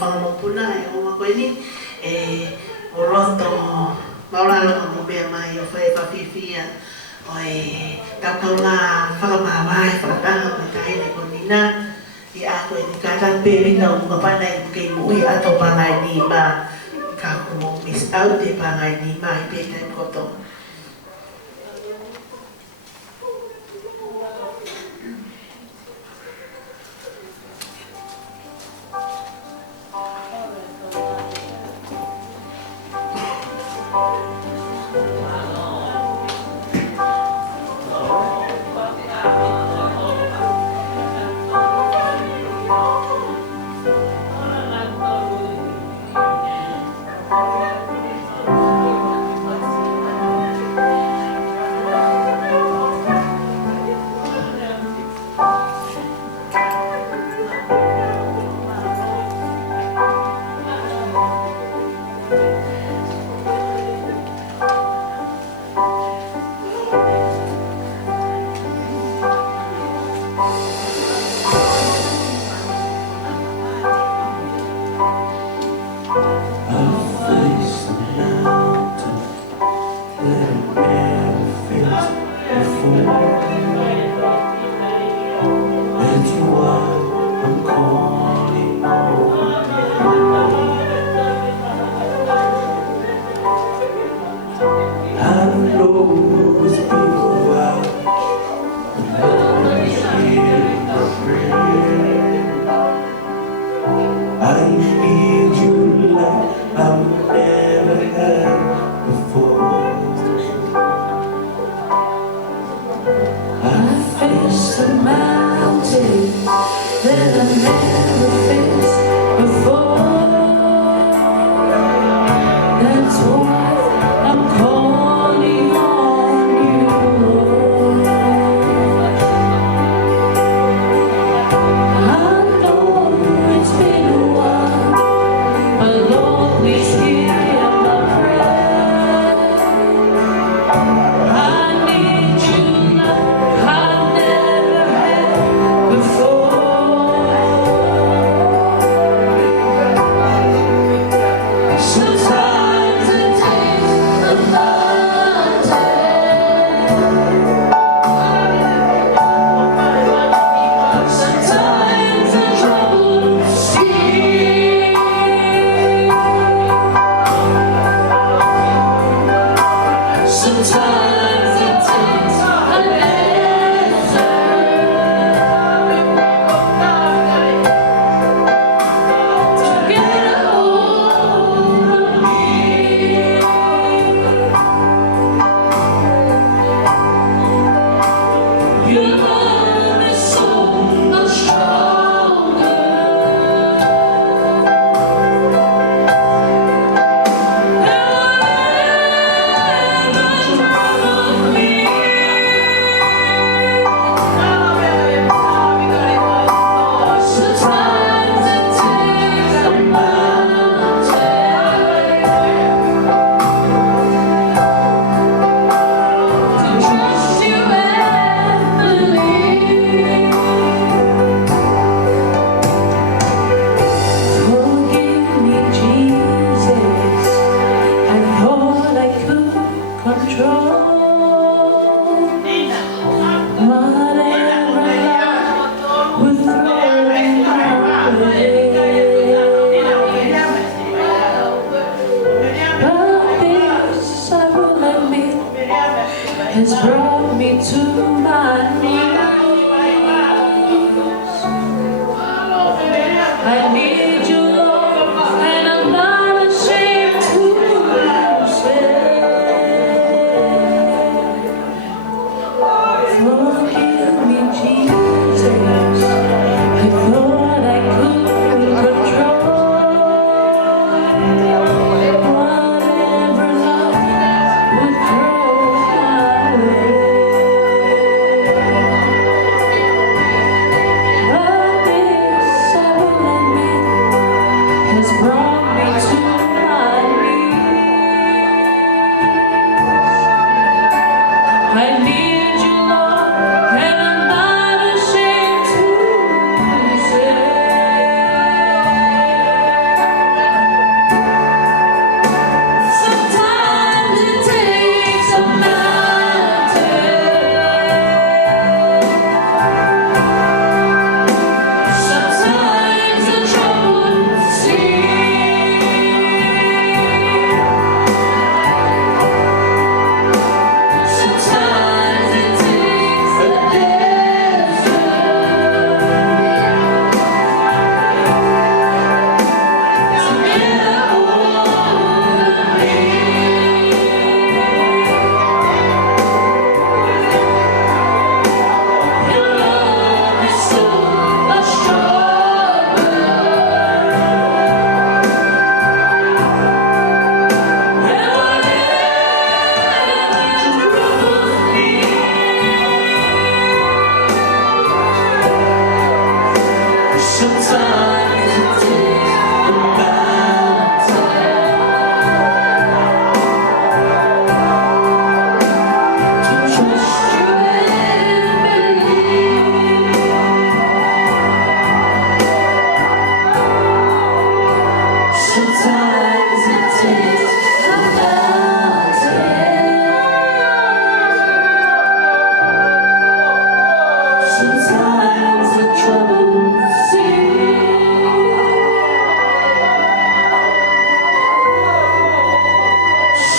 whangamopuna e o koe ni o roto mauralo mo bea mai o whae whawhiwhia o tākau ngā whakamāwai whakatanga mai ka hele ko nina i a koe ni ka tāpewina o mga pana i kei mui ato pangai ni ma ka kumo miss out te pangai ni ma i pētai koto.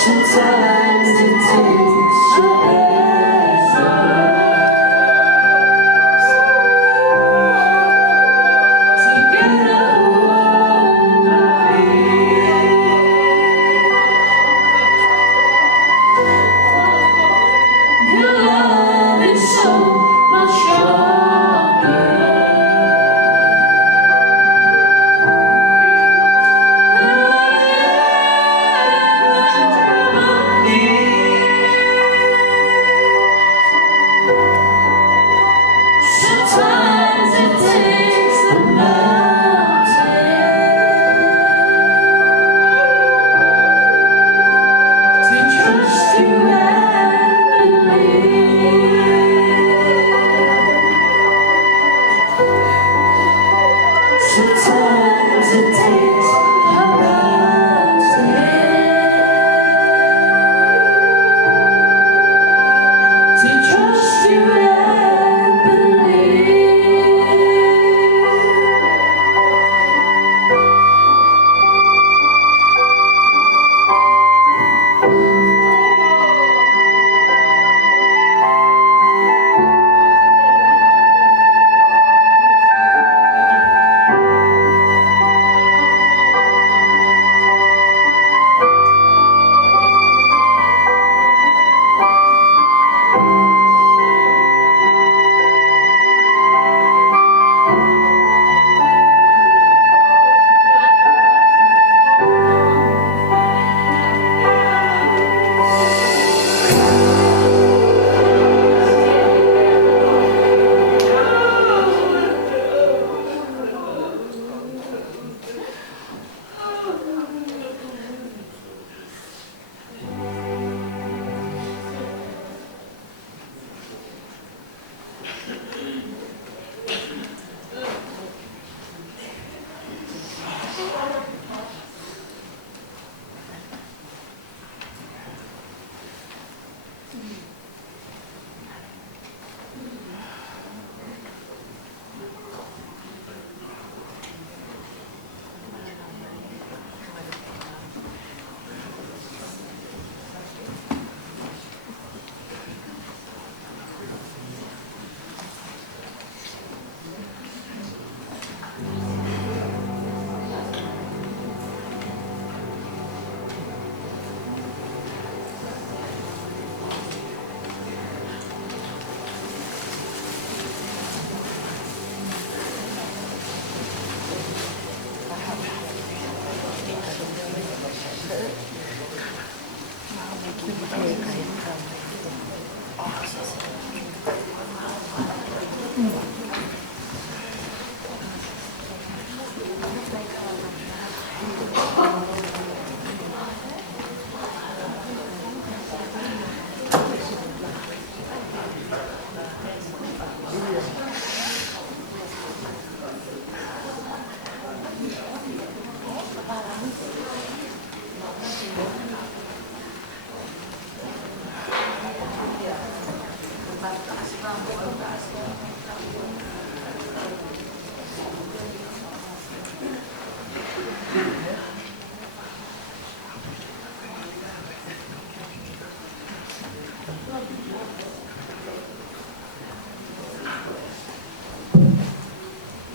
Sometimes it takes forever to get a hold of me. Your love is so much stronger. Sometimes it takes a mountain to trust you and believe. Sometimes it takes a mountain to trust you and believe.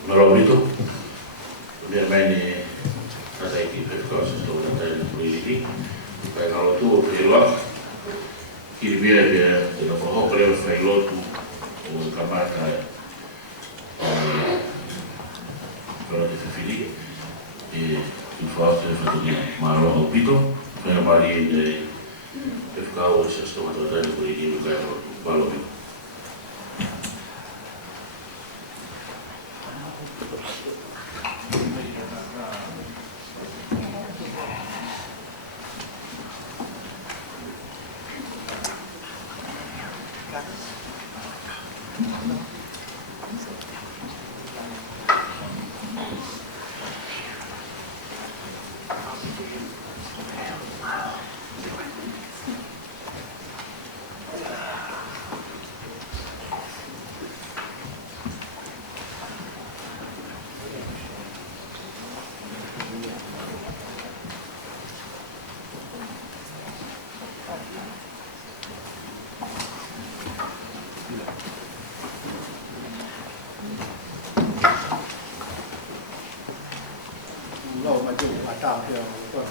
Marobito, biarmeni asaiki percorso sto vedendo qui, per la tua priorità, chi viene della poco che fai l'otto o camata per la figlia e il fatto è fatto di Marobito, per Maria e per causa se sto vedendo qui per Marobito. เรามาดูอาตามเดียวก็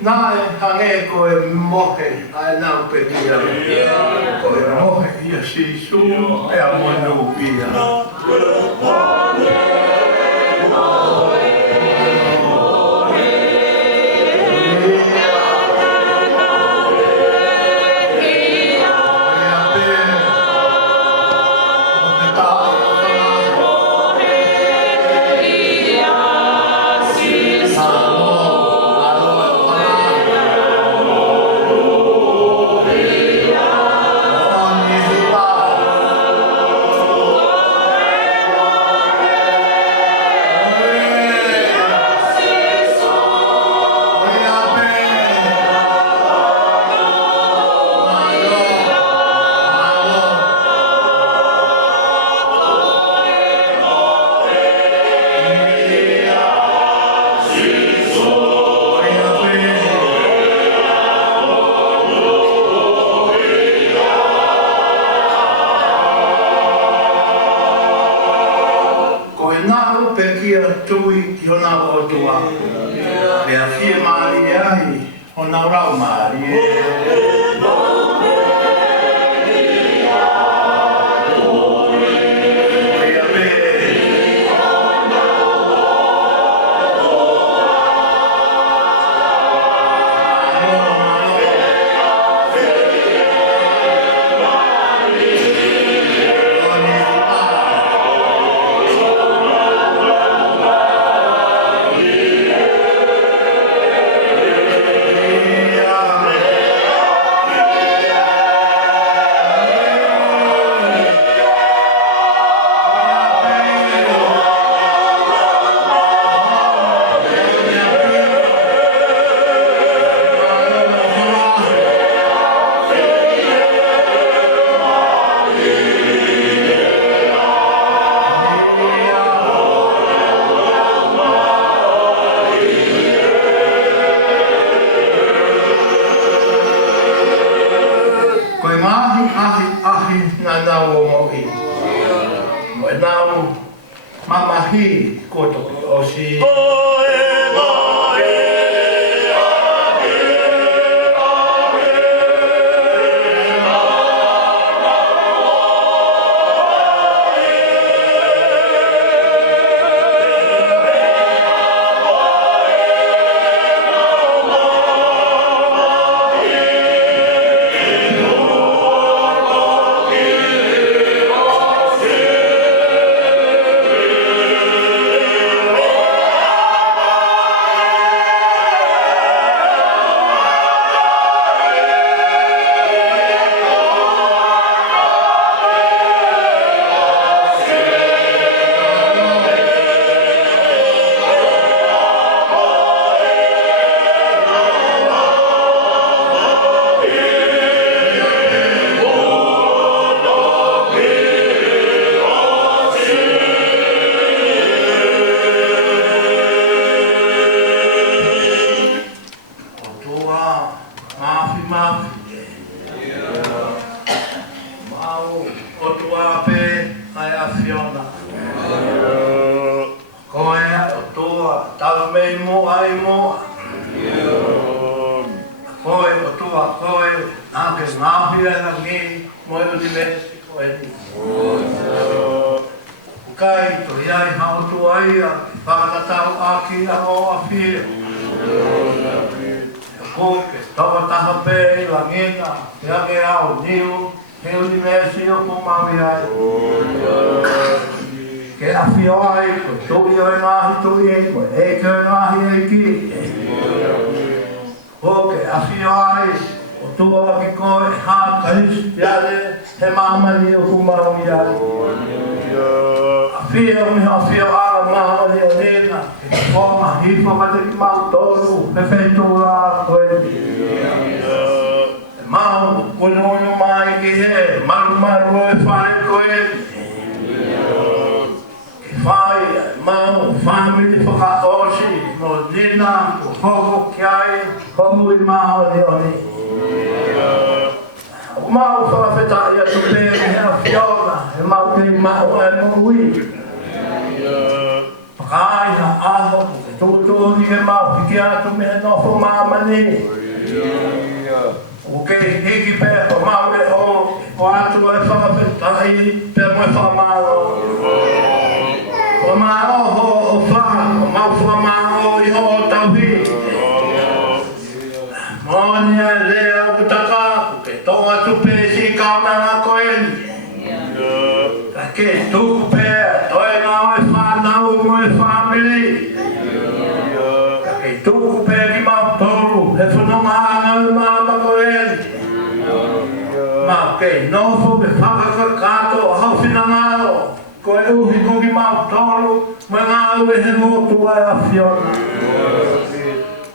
Nā e hange koe mohe ai nau pe kia. Koe mohe ia sisu e a monu pia. Tui ki hona o tua. Pea fie maari e ai, hona rau maari e. Mamahi koto o si Ai na aho, tutu ni me mau ki atu me no fo mama ni. Ok, hiki pe o mau le o atu e whakapetahi pe mo e whakamalo. O mau o wha, o mau whakamalo i ho o tauhi. Monia lea o kutaka, ke tonga tupe si kaunanga koeni. Ka ke tupe, toi ngā o e whanau mo e whamiri. Ka ke tupe ki mau toru, he whanonga ana o mama koeni. Ma ke nofo me whakakakato o hauwhina ngāo, ko e uhi ko ki mau toru, me ngā ue he motu ai a whiona.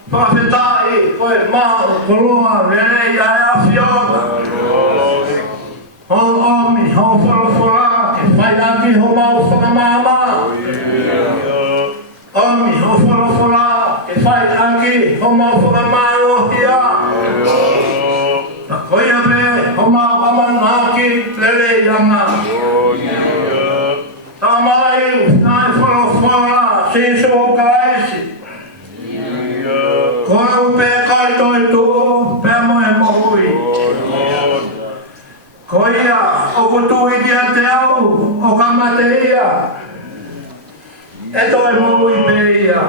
Whakawhetai, koe mao, koroa, renei ai a whiona. Ho omi, ho wharawhara, ke whai aki ho mau whakamama. Omi, ho wharawhara, ke whai aki ho mau whakamaro hia. Na koe ame, ho mau kamanaki, lele yanga. Tamai, nai wharawhara, siso o kaisi. Koe upe kai toi tuo, pe moe mohui. Koe ia, o kutui kia te au, o kamate ia. E toi mohui pe ia.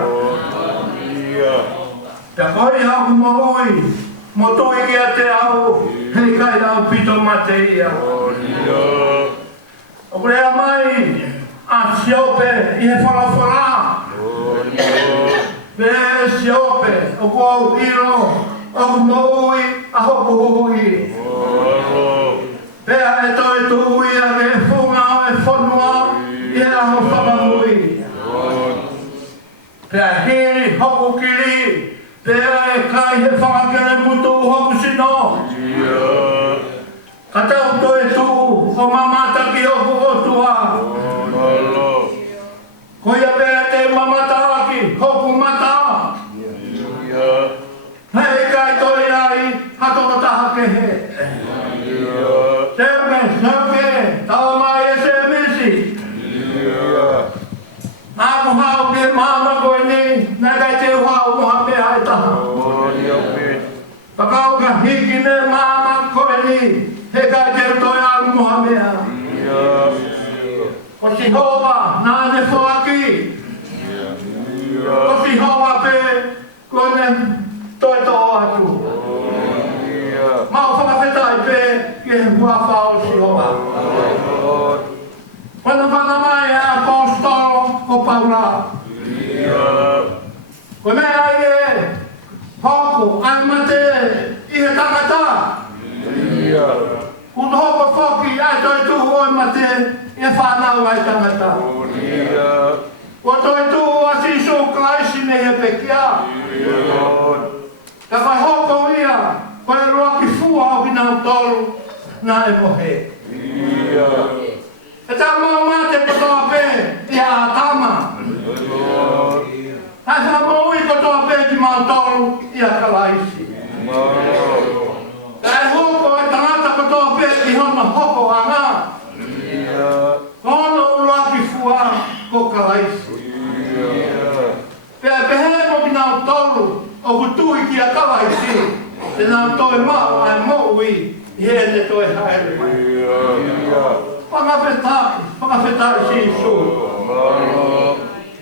Pea koe haku mohui, mo tui kia te au, hei kai au pito mate ia. O krea mai, a siope, i he wharawhara. Me siope, o kua iro, o kumoui, a hoku hui. Pea e toi tui a ke whunga o e whanua, i e aho whakamui. Pea hiri hoku kiri, pea e kai he whakakere mutu hoku sino. Ka tau toi tu, o mamata ki hoku otua. Koia pea te mamata aki, hoku mata. Hei kai toi ai, hatoko taha ke he. Seme, tau mai e se misi. Nāku hau ke mama koe ni, nai kai te hau moha me hai taha. Pakau ka hiki ne mama koe ni, he kai te toi au moha mea. O si hoa, nā ne whoaki. O si hoa pe, koe ne toi to atu. Mau whakawhetai pe, ki he hua whao si hoa. Whana mai e apostolo o Paula. Koe mea ai e, hoko, ai mate, i he tangata. Un hoko whoki, ai toi tuhu oi mate, i he whanau ai tangata. Ko toi tuhu a siso klaisi ne he pekia. Ka kai hoko ia, koe roa ki fua o ki nau tolu, nā e mohe. E tā mau mate kotoa pe, i a tama. Hai wha mau i kotoa pe ki mau tolu, i a kalaisi. Ka e hoko e tangata kotoa pe, i hona hoko a ngā. Kono roa ki fua, ko kalaisi. Pea pehe mo ki nau tolu, o kutui ki a kalaisi. Te nau toi mau ai moui, i he te toi haere mai. Whakawhetai si su.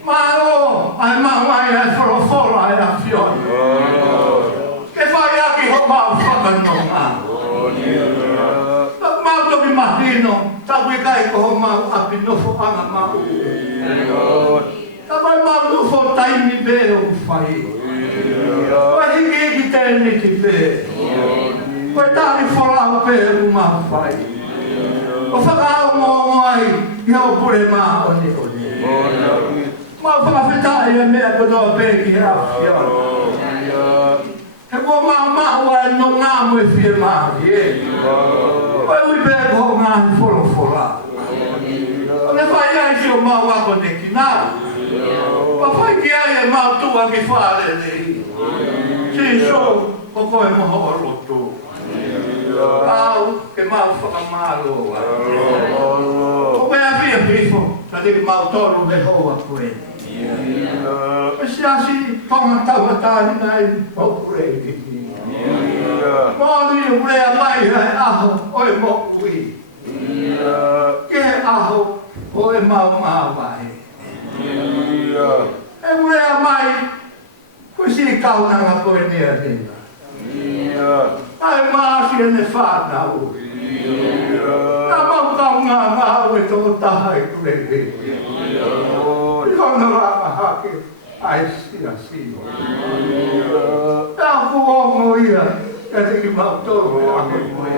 Maro, ai mau ai ai whorofora ai a whiona. Ke whai aki ho mau whakanonga. Mau toki mahino, tapu i kai ko ho mau api nofo anga mau. Tapai mau nofo taimi be o whai. Koe hiki ki tēni ki pe. Koe tāri whorau pe o mau whai. O whakao mō ai, i hau pure mā oni oni. Mau whakawhetai e mea kotoa pēki he a whiona. He kua mau ai no ngā mui whie māri e. Koe ui pēko ho ngā hi whorofora. O ne whai ai si o mau wako ne ki nā. Pa whai ki ai e mau tua ki whare nei. Si so, o koe moho o roto. Au, ke mau whakamaro ai. O mea whia whifo, ka te mau toru me hoa koe. Siasi pangatawa tayo na ipopuredi. Moni ulea mai hai aho oe mokui. Ke aho oe mau mawai. E ulea mai kusi kau nanga koe nia nina. Ai maasi ene whanau. Nā mau kau ngā oe tō tahai kuredi. Ikono rama hake. Ai sia sia. Nā kuongo ia. Ka te ki mau tōru e ake koe.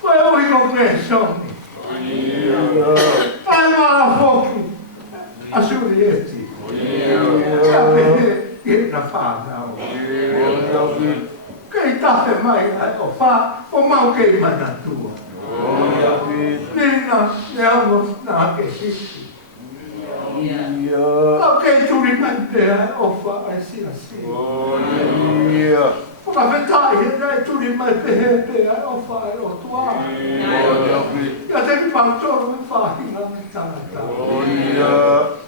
Koe ui ko kre soni. Ai maa foki. Asuri eti. Ka pehe ki na whanau. Kei tahe mai ai o wha. O mau kei mana tua. Nina ne amos nā ke hiki. Au kei turi mai pea o wha ai sia sia. Ka petai he nei turi mai pehe pea o wha ai o tua. Ka te ki pang toro me whahinga me tangata.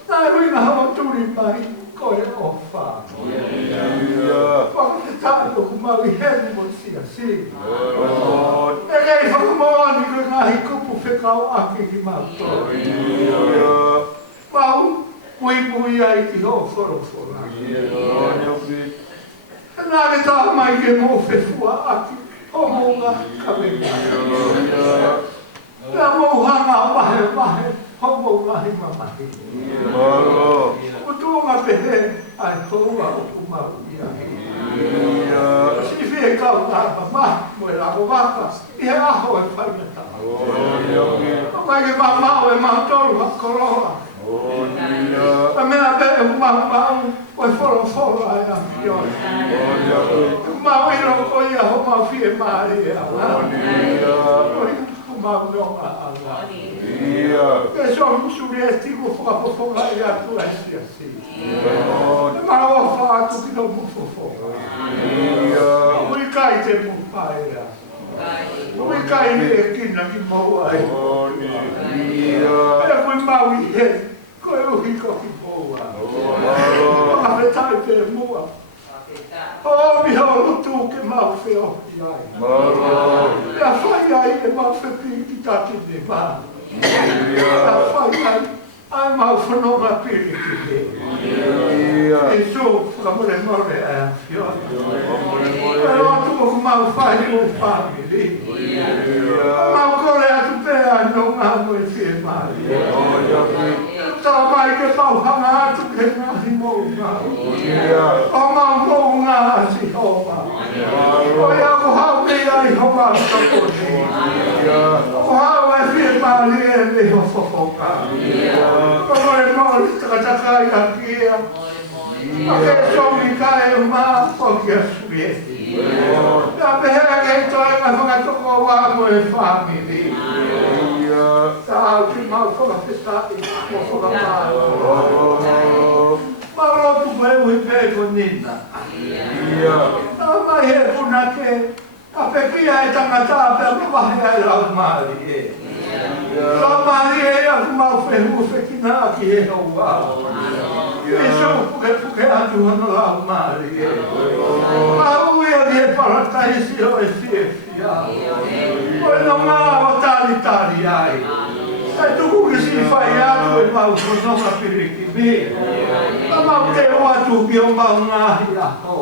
Nā ruina hawa turi mai koe o wha. Ka petai o kumau I heni mo sia sia. E rei whakamoani koe ngahi kupu whekau ake ki mau toro. Mau pui ai ki ho whoro. Nā me tā mai ke mō whewhua aki, o mōnga kaweka. Nā mō hanga wahe, ho mōnga hi mamahi. O tōnga pehe, ai tōnga o kumau iahi. Si whie kau ngā mama, mo e rako waka, I he aho e whaingata. O mai ke mamau e mātoru ha koroa. A mea pere mau, o e whoro ai a whioi. Mau iro ko ia ho mau whie maari e awa. Ko mau nonga awa. Ke so musuri e tiku whakapofonga I atu e sia si. Mau o whaatu ki no mufofonga. Ui kai te mupaera. Ui kai ne e kina ki mau ai. E kui mau I he. Koe uhi koki poua. Mawe tai te mua. O mi hao lutu ke mau whio ki ai. Mea whai ai e mau whepi ki tati ni ma. Mea whai ai ai mau whanonga piri ki he. E so whamore more e a whio. E rotu o mau whai o whamiri. Mau kore atu pēa no ngā moe whie mari. Tā mai ke pauhanga atu ke ngahi mōunga. O mau mōunga asi homa. O ia ko hau mei ai homa sakone. O hau e whie mari e me ho whawhoka. O more mōri takataka I haki ea. A ke songi kai o mā whoki a suieti. Ia pehera ke toi ka whakatoko wā mo e whamiri. Tāu ki mau whakapetaki, mo whakamāro. Mau rotu koe ui pēko nina. Nā mai he puna ke, ka pekia e tangata pe wahi ai lau maari e. Lau maari e aku mau whehu whekina ki he hau au. E so puke atu hana lau maari e. Mau ia ni he paratai si ho e fie fia. Koe no ngā o tari ai. Ai tuku ki si whai atu e mau whanonga piriki mi. A mau te o atu ki o mau ngāhi aho.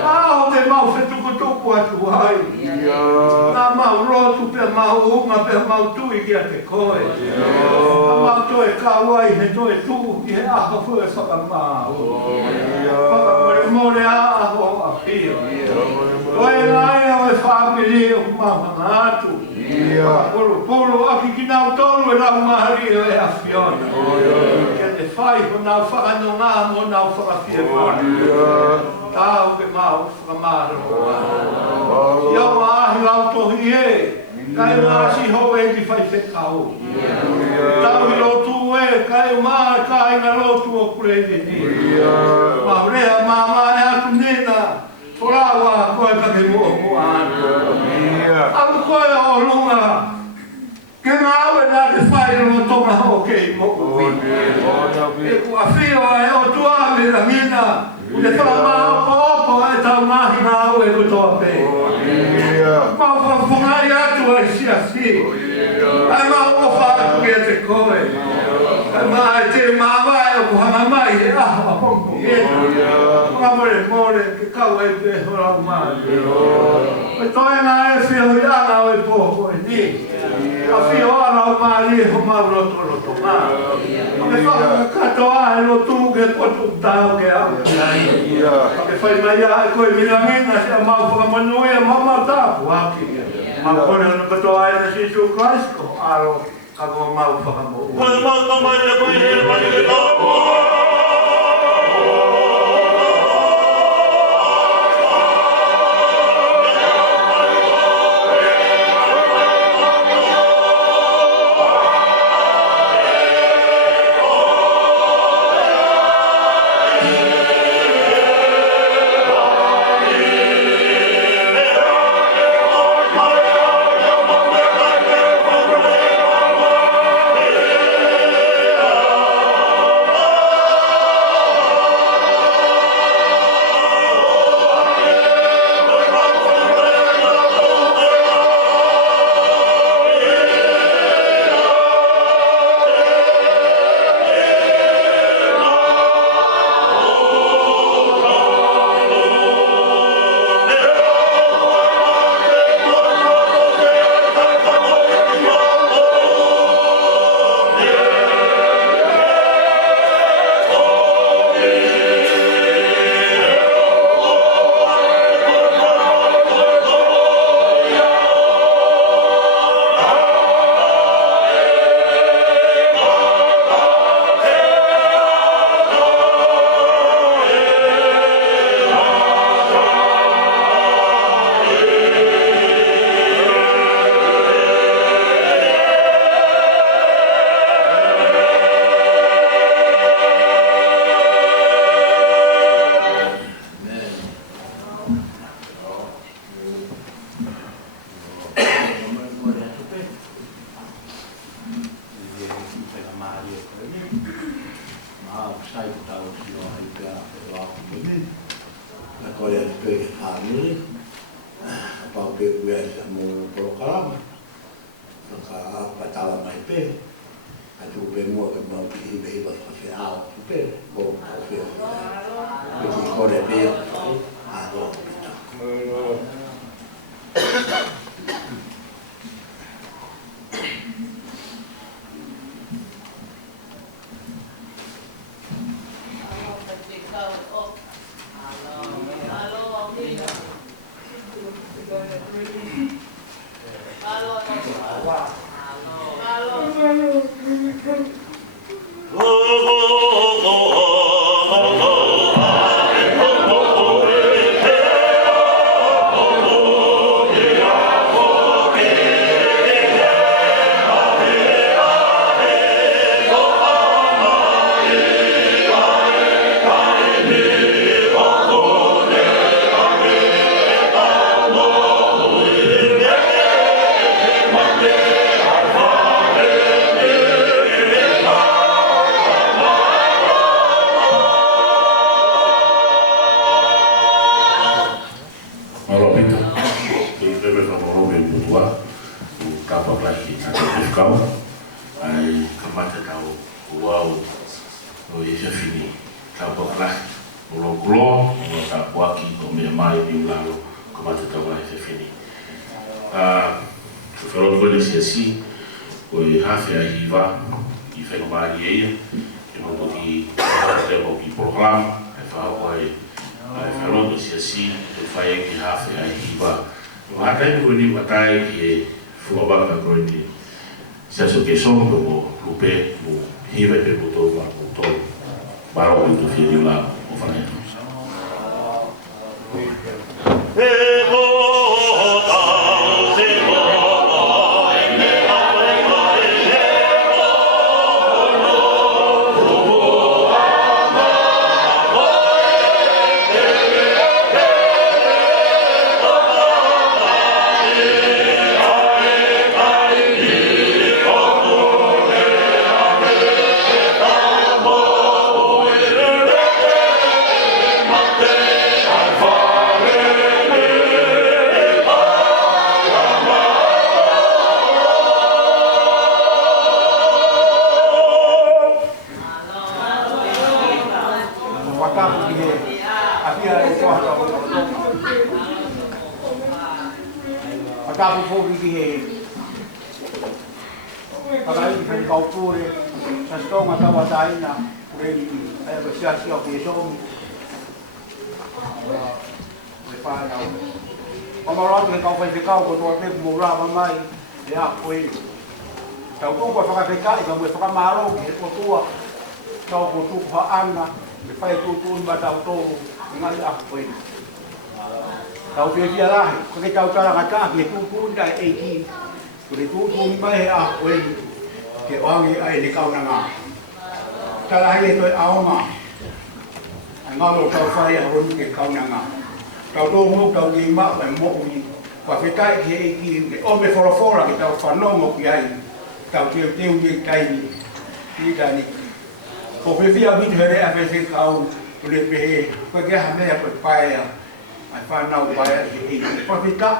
Aho te mau whetukutuku atu ai. Nā mau rotu pe mau unga pe mau tui ki a te koe. A mau toe kāwai he toe tuku ki he aho fue whakamau. Whakamore more a aho a pio. Koe nai o e whāpiri o kumahanga atu. Polo aki ki nau tolu e lau mahari o e a whiona. Ke te whai ho nau whakanonga mo nau whakawhia mara. Tāu ke mau whakamara o ana. Iau ahi lau tohi e. Kai ngāsi ho e ki whai whekau. Tau hi lotu e, kai maa kai ngā lotu o kurei ni. Maurea māma e atu nena. Orawa koe ka ke mua ana. Au koe o runga. Ke ngā aue nā te whai ronga tonga ho kei moku. E kua whio mai te mawai o hanga mai e aha pongo e nga more ke kau e pe hora mai e toi nga e fio iana o e poho e ni a fio ana o mai e ho mau roto ma me whaka katoa e lo tu ke potu tau ke au me whai mai a e koe milamina se a mau whakamanui e mama tapu aki ma kone no katoa e na Jesu Christo aro kako mau whakamu tapu fōki ki he. Pakai ki whai kau pūre, sa stonga tawa taina, rei ai wa siasi au ke somi. Wai whānau. Pamaratu he kau whai whikau ko toa peku mō rāwa mai, e a koe. Tau tūkua whakawhikai, ka mui whakamaro ki he kotua, tau ko tūku haana, me whai tūtūni ma tau tōru, ngai a koe. Tau whiawhia lahi, ka ke tau taranga tāki he tūtūni kai eiki, ko le tūtūni mai he a koe, ke oangi ai ne kaunanga. Talahi e toi aonga, ai ngalo tau whai a honu ke kaunanga. Tau tōngu, tau ki ma, mai mo'ui, kwa whikai ki eiki, ke ome whorofora ke tau whanongo ki ai, tau teo ni kaini, ki tani. Ko whiwhia mitu here a whewhi kau, ko le pehe, koe ke ha mea koe paea, ai whanau paea ki eiki. Kwa whika,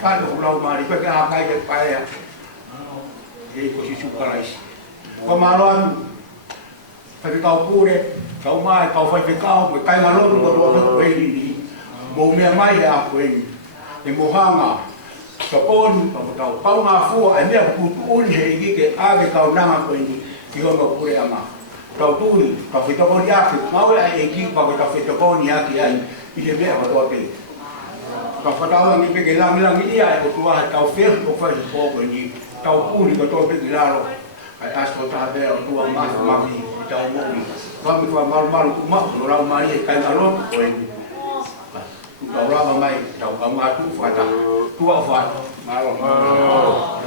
kāto ulau maari, koe ke ha kai ke paea, e ko si sukaraisi. Ko maro anu, whewhi kau pūre, kau mai, kau whewhi kau, koe kai ngalotu ko tua wheku weini ni, mō mea mai he a koeni, e mohanga, ka pōni, ka tau pau ngā fua, e mea kutu uni he igi ke āge kau nanga koeni, ki honga pūre anga. Tau tūni, ka whetokoni ake, maue ai e ki, ka whetokoni ake ai, i te mea katoa te. Ka whataua ni peke langi ia, e ko tuaha tau whehu o whai pōko ni, tau pūni katoa peke laro, ai asto taha bea o tua mafu mafi, i tau mōni. Wami kwa maru ku mafu, no rau mari e kai ngalotu koeni. Tau rama mai, tau kaunga tu whata, tua o whata, maro.